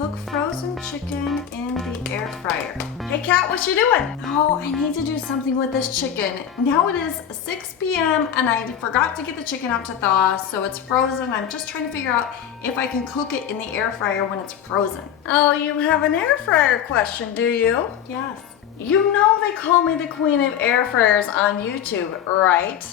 cook frozen chicken in the air fryer. Hey Kat, what you doing? Oh, I need to do something with this chicken. Now it is 6 p.m. and I forgot to get the chicken out to thaw, so it's frozen. I'm just trying to figure out if I can cook it in the air fryer when it's frozen. Oh, you have an air fryer question, do you? Yes. You know they call me the queen of air fryers on YouTube, right?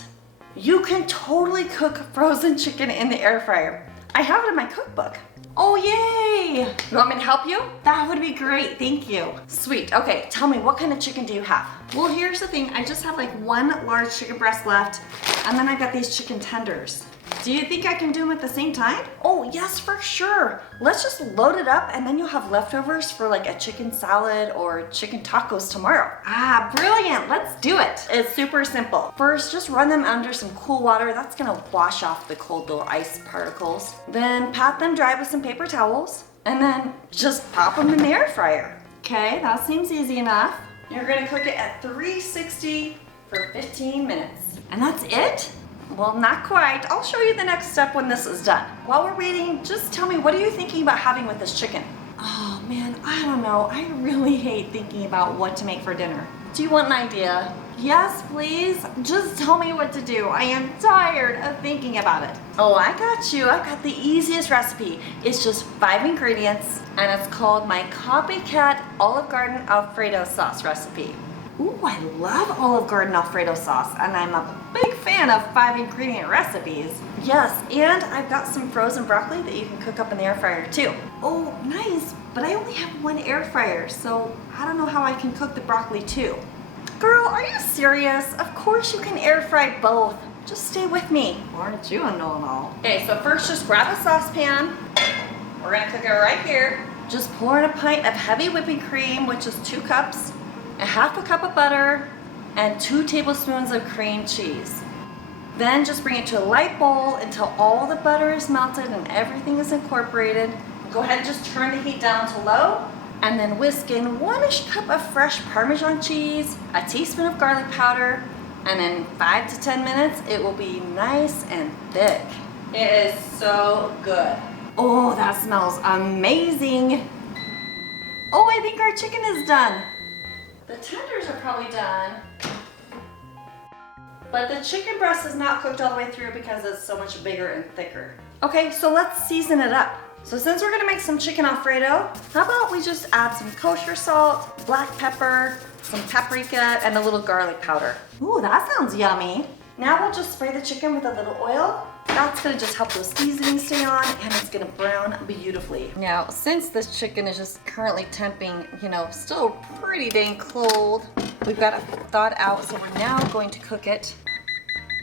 You can totally cook frozen chicken in the air fryer. I have it in my cookbook. Oh, yay! You want me to help you? That would be great, thank you. Sweet, okay, tell me, what kind of chicken do you have? Well, here's the thing, I just have like one large chicken breast left, and then I got these chicken tenders. Do you think I can do them at the same time? Oh, yes, for sure. Let's just load it up, and then you'll have leftovers for like a chicken salad or chicken tacos tomorrow. Ah, brilliant, let's do it. It's super simple. First, just run them under some cool water. That's gonna wash off the cold little ice particles. Then pat them dry with some paper towels, and then just pop them in the air fryer. Okay, that seems easy enough. You're gonna cook it at 360 for 15 minutes. And that's it? Well, not quite. I'll show you the next step when this is done. While we're waiting, just tell me, what are you thinking about having with this chicken? Oh man, I don't know. I really hate thinking about what to make for dinner. Do you want an idea? Yes, please. Just tell me what to do. I am tired of thinking about it. Oh, I got you. I've got the easiest recipe. It's just 5 ingredients, and it's called my Copycat Olive Garden Alfredo sauce recipe. Ooh, I love Olive Garden Alfredo sauce, and I'm a big fan of 5 ingredient recipes. Yes, and I've got some frozen broccoli that you can cook up in the air fryer too. Oh, nice, but I only have one air fryer, so I don't know how I can cook the broccoli too. Girl, are you serious? Of course you can air fry both. Just stay with me. Aren't you a know-it-all? Okay, so first just grab a saucepan. We're gonna cook it right here. Just pour in a pint of heavy whipping cream, which is 2 cups. A half a cup of butter, and 2 tablespoons of cream cheese. Then just bring it to a light boil until all the butter is melted and everything is incorporated. Go ahead and just turn the heat down to low, and then whisk in 1-ish cup of fresh Parmesan cheese, a teaspoon of garlic powder, and in 5 to 10 minutes, it will be nice and thick. It is so good. Oh, that smells amazing. Oh, I think our chicken is done. The tenders are probably done, but the chicken breast is not cooked all the way through because it's so much bigger and thicker. Okay, so let's season it up. So since we're gonna make some chicken Alfredo, how about we just add some kosher salt, black pepper, some paprika, and a little garlic powder. Ooh, that sounds yummy. Now we'll just spray the chicken with a little oil. That's gonna just help those seasonings stay on, and it's gonna brown beautifully. Now, since this chicken is just currently temping, still pretty dang cold, we've got it thawed out, so we're now going to cook it.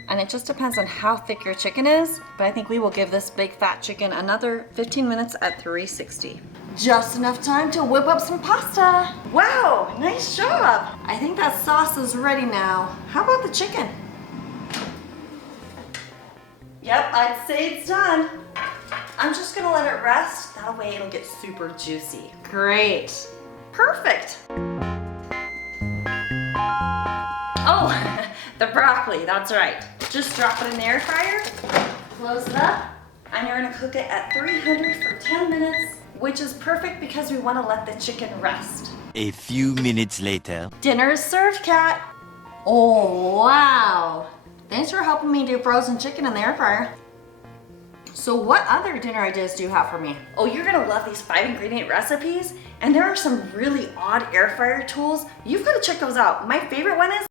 And it just depends on how thick your chicken is, but I think we will give this big fat chicken another 15 minutes at 360. Just enough time to whip up some pasta. Wow, nice job. I think that sauce is ready now. How about the chicken? Yep, I'd say it's done. I'm just gonna let it rest. That way it'll get super juicy. Great. Perfect. Oh, the broccoli, that's right. Just drop it in the air fryer, close it up, and you're gonna cook it at 300 for 10 minutes, which is perfect because we wanna let the chicken rest. A few minutes later. Dinner is served, Kat. Oh, wow. Thanks for helping me do frozen chicken in the air fryer. So what other dinner ideas do you have for me? Oh, you're gonna love these 5 ingredient recipes, and there are some really odd air fryer tools. You've gotta check those out. My favorite one is